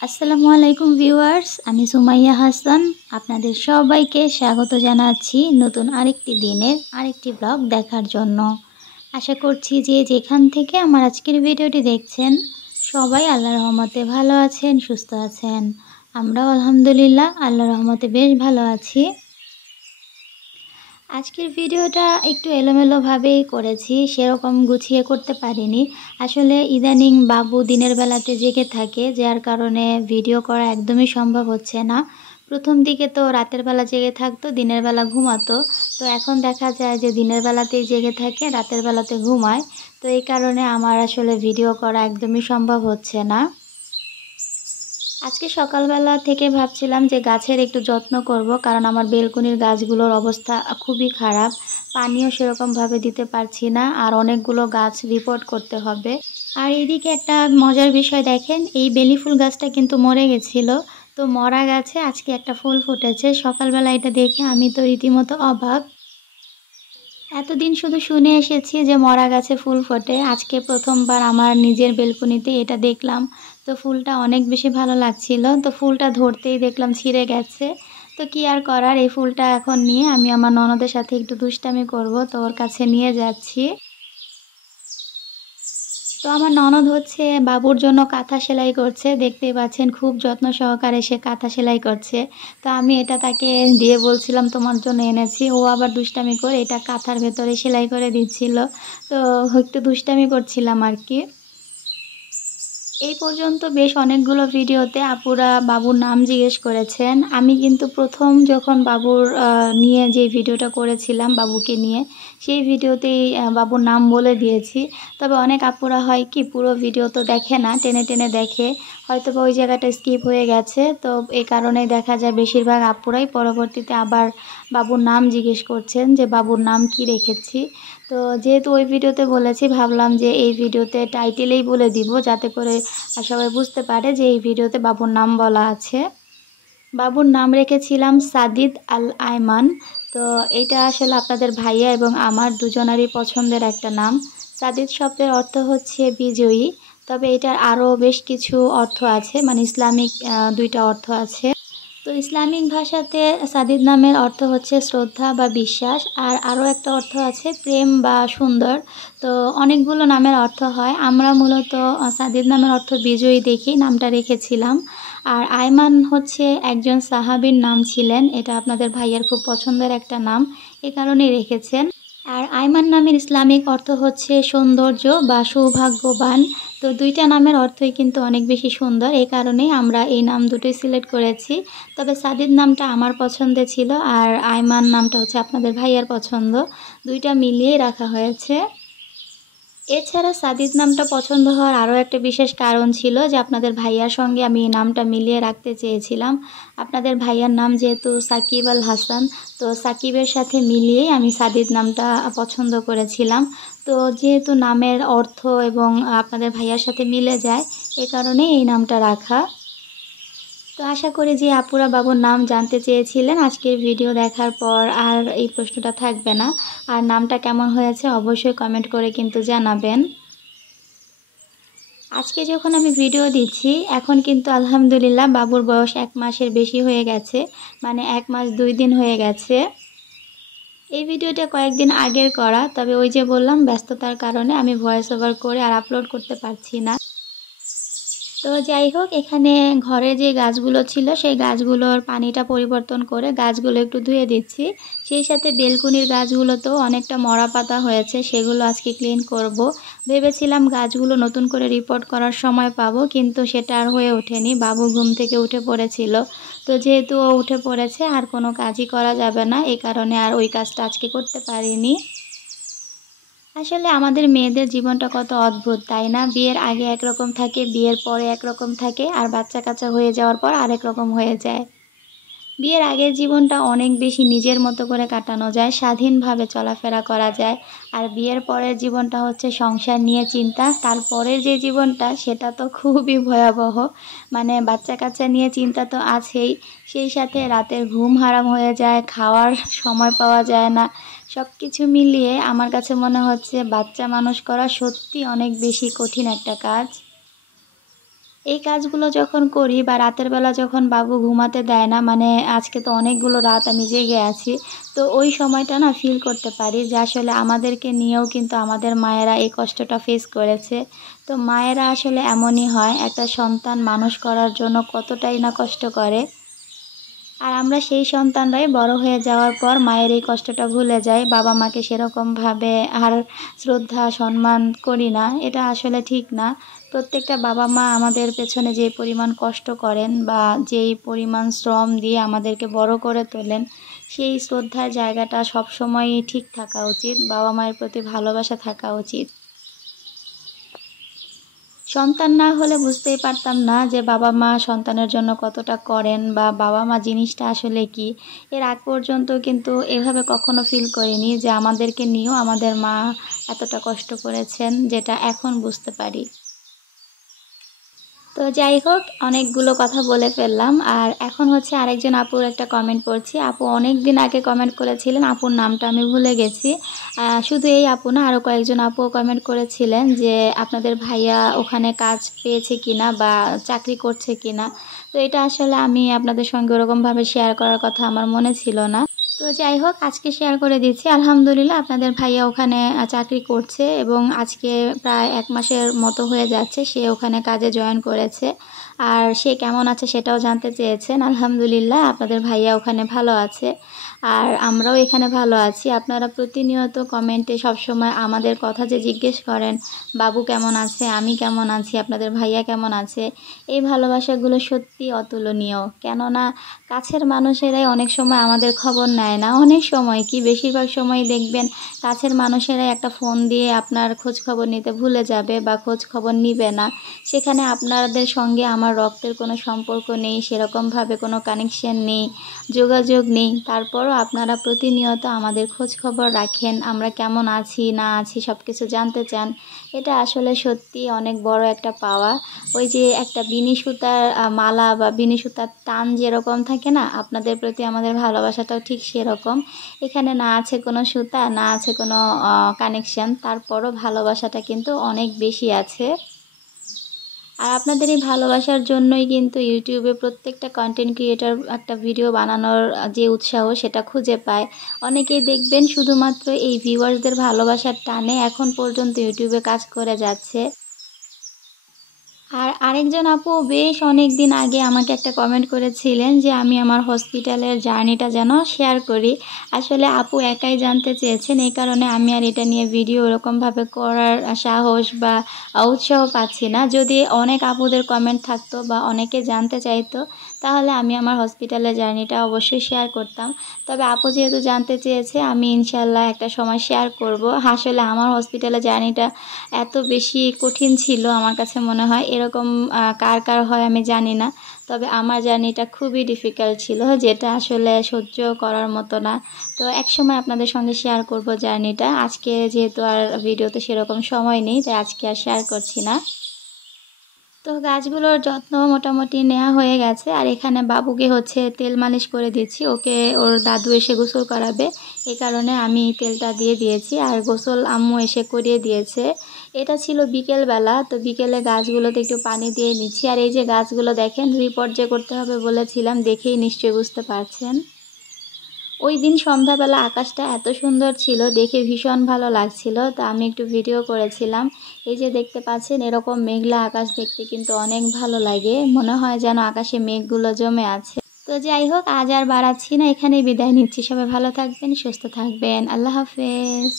আসসালামু আলাইকুম ভিউয়ার্স, আমি সুমাইয়া হাসান। আপনাদের সবাইকে স্বাগত জানাচ্ছি নতুন আরেকটি দিনের আরেকটি ব্লগ দেখার জন্য। আশা করছি যে যেখান থেকে আমার আজকের ভিডিওটি দেখছেন সবাই আল্লাহর রহমতে ভালো আছেন, সুস্থ আছেন। আমরাও আলহামদুলিল্লাহ আল্লাহর রহমতে বেশ ভালো আছি। আজকের ভিডিওটা একটু এলোমেলোভাবেই করেছি, সেরকম গুছিয়ে করতে পারিনি। আসলে ইদানিং বাবু দিনের বেলাতে জেগে থাকে, যার কারণে ভিডিও করা একদমই সম্ভব হচ্ছে না। প্রথম দিকে তো রাতের বেলা জেগে থাকতো, দিনের বেলা ঘুমাতো। তো এখন দেখা যায় যে দিনের বেলাতেই জেগে থাকে, রাতের বেলাতে ঘুমায়। তো এই কারণে আমার আসলে ভিডিও করা একদমই সম্ভব হচ্ছে না। আজকে সকালবেলা থেকে ভাবছিলাম যে গাছের একটু যত্ন করব, কারণ আমার বেলকনির গাছগুলোর অবস্থা খুবই খারাপ। পানিও সেরকমভাবে দিতে পারছি না, আর অনেকগুলো গাছ রিপোর্ট করতে হবে। আর এইদিকে একটা মজার বিষয় দেখেন, এই বেলি ফুল গাছটা কিন্তু মরে গেছিলো। তো মরা গাছে আজকে একটা ফুল ফুটেছে। সকালবেলা এটা দেখে আমি তো রীতিমতো অবাক। এতদিন শুধু শুনে এসেছি যে মরা গাছে ফুল ফোটে, আজকে প্রথমবার আমার নিজের বেলকনিতে এটা দেখলাম। তো ফুলটা অনেক বেশি ভালো লাগছিল। তো ফুলটা ধরতেই দেখলাম ছিঁড়ে গেছে। তো কি আর করার, এই ফুলটা এখন নিয়ে আমি আমার ননদের সাথে একটু দুষ্টামি করব, তো ওর কাছে নিয়ে যাচ্ছি। তো আমার ননদ হচ্ছে বাবুর জন্য কাঁথা সেলাই করছে, দেখতেই পাচ্ছেন খুব যত্ন সহকারে সে কাঁথা সেলাই করছে। তো আমি এটা তাকে দিয়ে বলছিলাম তোমার জন্য এনেছি, ও আবার দুষ্টামি করে এটা কাঁথার ভেতরে সেলাই করে দিচ্ছিল। তো একটু দুষ্টামি করছিলাম আর কি। এই পর্যন্ত বেশ অনেকগুলো ভিডিওতে আপুরা বাবুর নাম জিজ্ঞেস করেছেন। আমি কিন্তু প্রথম যখন বাবুর নিয়ে যে ভিডিওটা করেছিলাম বাবুকে নিয়ে, সেই ভিডিওতেই বাবুর নাম বলে দিয়েছি। তবে অনেক আপুরা হয় কি পুরো ভিডিও তো দেখে না, টেনে টেনে দেখে, হয়তো বা ওই জায়গাটা স্কিপ হয়ে গেছে। তো এই কারণেই দেখা যায় বেশিরভাগ আপুরাই পরবর্তীতে আবার বাবুর নাম জিজ্ঞেস করছেন যে বাবুর নাম কি রেখেছি। তো যেহেতু ওই ভিডিওতে বলেছি, ভাবলাম যে এই ভিডিওতে টাইটেলেই বলে দিব, যাতে করে সবাই বুঝতে পারে যে এই ভিডিওতে বাবুর নাম বলা আছে। বাবুর নাম রেখেছিলাম সাদিদ আল আয়মান। তো এটা আসলে আপনাদের ভাইয়া এবং আমার দুজনারই পছন্দের একটা নাম। সাদিদ শব্দের অর্থ হচ্ছে বিজয়ী, তবে এটার আরও বেশ কিছু অর্থ আছে, মানে ইসলামিক দুইটা অর্থ আছে। তো ইসলামিক ভাষাতে সাদিদ নামের অর্থ হচ্ছে শ্রদ্ধা বা বিশ্বাস, আর আরও একটা অর্থ আছে প্রেম বা সুন্দর। তো অনেকগুলো নামের অর্থ হয়, আমরা মূলত সাদিদ নামের অর্থ বিজয়ী দেখি নামটা রেখেছিলাম। আর আয়মান হচ্ছে একজন সাহাবীর নাম ছিলেন, এটা আপনাদের ভাইয়ার খুব পছন্দের একটা নাম, এ কারণেই রেখেছেন। আর আয়মান নামের ইসলামিক অর্থ হচ্ছে সৌন্দর্য বা সৌভাগ্যবান। তো দুইটা নামের অর্থই কিন্তু অনেক বেশি সুন্দর, এই কারণেই আমরা এই নাম দুটোই সিলেক্ট করেছি। তবে সাদিদ নামটা আমার পছন্দে ছিল, আর আয়মান নামটা হচ্ছে আপনাদের ভাইয়ার পছন্দ, দুইটা মিলিয়েই রাখা হয়েছে। এছাড়া সাদিদ নামটা পছন্দ হওয়ার আরও একটা বিশেষ কারণ ছিল যে আপনাদের ভাইয়ার সঙ্গে আমি এই নামটা মিলিয়ে রাখতে চেয়েছিলাম। আপনাদের ভাইয়ার নাম যেহেতু সাকিব আল হাসান, তো সাকিবের সাথে মিলিয়েই আমি সাদিদ নামটা পছন্দ করেছিলাম। তো যেহেতু নামের অর্থ এবং আপনাদের ভাইয়ার সাথে মিলে যায়, এ কারণেই এই নামটা রাখা। তো আশা করি যে আপুরা বাবুর নাম জানতে চেয়েছিলেন, আজকের ভিডিও দেখার পর আর এই প্রশ্নটা থাকবে না। আর নামটা কেমন হয়েছে অবশ্যই কমেন্ট করে কিন্তু জানাবেন। আজকে যখন আমি ভিডিও দিচ্ছি, এখন কিন্তু আলহামদুলিল্লাহ বাবুর বয়স 1 মাসের বেশি হয়ে গেছে, মানে 1 মাস 2 দিন হয়ে গেছে। এই ভিডিওটা কয়েকদিন আগের করা, তবে ওই যে বললাম ব্যস্ততার কারণে আমি ভয়েস ওভার করে আর আপলোড করতে পারছি না। তো যাই হোক, এখানে ঘরে যে গাছগুলো ছিল সেই গাছগুলোর পানিটা পরিবর্তন করে গাছগুলো একটু ধুয়ে দিচ্ছি। সেই সাথে বেলকুনির গাছগুলোতেও অনেকটা মরা পাতা হয়েছে, সেগুলো আজকে ক্লিন করব। ভেবেছিলাম গাছগুলো নতুন করে রিপোর্ট করার সময় পাবো, কিন্তু সেটা আর হয়ে ওঠেনি। বাবু ঘুম থেকে উঠে পড়েছিল, তো যেহেতু ও উঠে পড়েছে আর কোনো কাজই করা যাবে না, এই কারণে আর ওই কাজটা আজকে করতে পারিনি। আসলে আমাদের মেয়েদের জীবনটা কত অদ্ভুত, তাই না? বিয়ের আগে একরকম থাকে, বিয়ের পরে একরকম থাকে, আর বাচ্চা কাচ্চা হয়ে যাওয়ার পর আরেক রকম হয়ে যায়। বিয়ের আগের জীবনটা অনেক বেশি নিজের মতো করে কাটানো যায়, স্বাধীনভাবে চলাফেরা করা যায়। আর বিয়ের পরের জীবনটা হচ্ছে সংসার নিয়ে চিন্তা, তারপরের যে জীবনটা সেটা তো খুবই ভয়াবহ। মানে বাচ্চা কাচ্চা নিয়ে চিন্তা তো আছেই, সেই সাথে রাতের ঘুম হারাম হয়ে যায়, খাওয়ার সময় পাওয়া যায় না। সব কিছু মিলিয়ে আমার কাছে মনে হচ্ছে বাচ্চা মানুষ করা সত্যি অনেক বেশি কঠিন একটা কাজ। এই কাজগুলো যখন করি বা রাতের বেলা যখন বাবু ঘুমাতে দেয় না, মানে আজকে তো অনেকগুলো রাত আমি জেগে আছি, তো ওই সময়টা না ফিল করতে পারি যে আসলে আমাদেরকে নিয়েও কিন্তু আমাদের মায়েরা এই কষ্টটা ফেস করেছে। তো মায়েরা আসলে এমনই হয়, একটা সন্তান মানুষ করার জন্য কতটাই না কষ্ট করে। আর আমরা সেই সন্তানরাই বড় হয়ে যাওয়ার পর মায়ের এই কষ্টটা ভুলে যাই, বাবা মাকে সেরকমভাবে আর শ্রদ্ধা সম্মান করি না। এটা আসলে ঠিক না। প্রত্যেকটা বাবা মা আমাদের পেছনে যে পরিমাণ কষ্ট করেন বা যেই পরিমাণ শ্রম দিয়ে আমাদেরকে বড় করে তোলেন, সেই শ্রদ্ধার জায়গাটা সবসময়ই ঠিক থাকা উচিত, বাবা মায়ের প্রতি ভালোবাসা থাকা উচিত। সন্তান না হলে বুঝতেই পারতাম না যে বাবা মা সন্তানের জন্য কতটা করেন বা বাবা মা জিনিসটা আসলে কি। এর আগ পর্যন্ত কিন্তু এভাবে কখনো ফিল করিনি যে আমাদেরকে নিয়েও আমাদের মা এতটা কষ্ট করেছেন, যেটা এখন বুঝতে পারি। তো যাই হোক, অনেকগুলো কথা বলে ফেললাম। আর এখন হচ্ছে আরেকজন আপুর একটা কমেন্ট পড়ছি। আপু অনেক দিন আগে কমেন্ট করেছিলেন, আপুর নামটা আমি ভুলে গেছি। শুধু এই আপু না, আরও কয়েকজন আপুও কমেন্ট করেছিলেন যে আপনাদের ভাইয়া ওখানে কাজ পেয়েছে কিনা বা চাকরি করছে কিনা। তো এটা আসলে আমি আপনাদের সঙ্গে ওরকমভাবে শেয়ার করার কথা আমার মনে ছিল না। তো যাই হোক, আজকে শেয়ার করে দিচ্ছি। আলহামদুলিল্লাহ আপনাদের ভাইয়া ওখানে চাকরি করছে এবং আজকে প্রায় 1 মাসের মতো হয়ে যাচ্ছে সে ওখানে কাজে জয়েন করেছে। আর সে কেমন আছে সেটাও জানতে চেয়েছেন। আলহামদুলিল্লাহ আপনাদের ভাইয়া ওখানে ভালো আছে, আর আমরাও এখানে ভালো আছি। আপনারা প্রতিনিয়ত কমেন্টে সবসময় আমাদের কথা যে জিজ্ঞেস করেন, বাবু কেমন আছে, আমি কেমন আছি, আপনাদের ভাইয়া কেমন আছে, এই ভালোবাসাগুলো সত্যি অতুলনীয়। কেননা কাছের মানুষেরাই অনেক সময় আমাদের খবর নেয় না। অনেক সময় কি, বেশিরভাগ সময় দেখবেন কাছের মানুষেরাই একটা ফোন দিয়ে আপনার খোঁজ খবর নিতে ভুলে যাবে বা খোঁজ খবর নিবে না। সেখানে আপনাদের সঙ্গে আমার রক্তের কোনো সম্পর্ক নেই, সেরকমভাবে কোনো কানেকশন নেই, যোগাযোগ নেই, তারপরও আপনারা প্রতিনিয়ত আমাদের খোঁজ খবর রাখেন, আমরা কেমন আছি না আছি সব কিছু জানতে চান। এটা আসলে সত্যি অনেক বড় একটা পাওয়া। ওই যে একটা বিনি সুতার মালা বা বিনি সুতার টান যেরকম থাকে না, আপনাদের প্রতি আমাদের ভালোবাসাটাও ঠিক সেরকম। এখানে না আছে কোনো সুতা, না আছে কোনো কানেকশন, তারপরও ভালোবাসাটা কিন্তু অনেক বেশি আছে। আর আপনাদের এই ভালোবাসার জন্যই কিন্তু ইউটিউবে প্রত্যেকটা কন্টেন্ট ক্রিয়েটর একটা ভিডিও বানানোর যে উৎসাহ সেটা খুঁজে পায়। অনেকেই দেখবেন শুধুমাত্র এই ভিউয়ার্সদের ভালোবাসার টানে এখন পর্যন্ত ইউটিউবে কাজ করে যাচ্ছে। আর আরেকজন আপু বেশ অনেক দিন আগে আমাকে একটা কমেন্ট করেছিলেন যে আমি আমার হসপিটালের জার্নিটা যেন শেয়ার করি। আসলে আপু একাই জানতে চেয়েছেন, এই কারণে আমি আর এটা নিয়ে ভিডিও ওরকমভাবে করার সাহস বা উৎসাহ পাচ্ছি না। যদি অনেক আপুদের কমেন্ট থাকতো বা অনেকে জানতে চাইতো, তাহলে আমি আমার হসপিটালের জার্নিটা অবশ্যই শেয়ার করতাম। তবে আপু যেহেতু জানতে চেয়েছে, আমি ইনশাল্লাহ একটা সময় শেয়ার করব। আসলে আমার হসপিটালের জার্নিটা এত বেশি কঠিন ছিল আমার কাছে মনে হয়, এরকম কার কার হয় আমি জানি না। তবে আমার জার্নিটা খুবই ডিফিকাল্ট ছিল, যেটা আসলে সহ্য করার মতো না। তো একসময় আপনাদের সঙ্গে শেয়ার করব জার্নিটা। আজকে যেহেতু আর ভিডিওতে সেরকম সময় নেই, তাই আজকে আর শেয়ার করছি না। তো গাছগুলোর যত্ন মোটামুটি নেওয়া হয়ে গেছে। আর এখানে বাবুকে হচ্ছে তেল মালিশ করে দিচ্ছি, ওকে ওর দাদু এসে গোসল করাবে, এই কারণে আমি তেলটা দিয়ে দিয়েছি। আর গোসল আম্মু এসে করিয়ে দিয়েছে। এটা ছিল বিকেলবেলা, তো বিকেলে গাছগুলোতে একটু পানি দিয়ে নিচ্ছি। আর এই যে গাছগুলো দেখেন, রিপোর্ট যে করতে হবে বলেছিলাম, দেখেই নিশ্চয়ই বুঝতে পারছেন। ওই দিন সন্ধ্যাবেলা আকাশটা এত সুন্দর ছিল, দেখে ভীষণ ভালো লাগছিল, তো আমি একটু ভিডিও করেছিলাম। এই যে দেখতে পাচ্ছেন, এরকম মেঘলা আকাশ দেখতে কিন্তু অনেক ভালো লাগে, মনে হয় যেন আকাশে মেঘগুলো জমে আছে। তো যাই হোক, আজ আর বাড়াচ্ছি না, এখানেই বিদায় নিচ্ছি। সবাই ভালো থাকবেন, সুস্থ থাকবেন, আল্লাহ হাফেজ।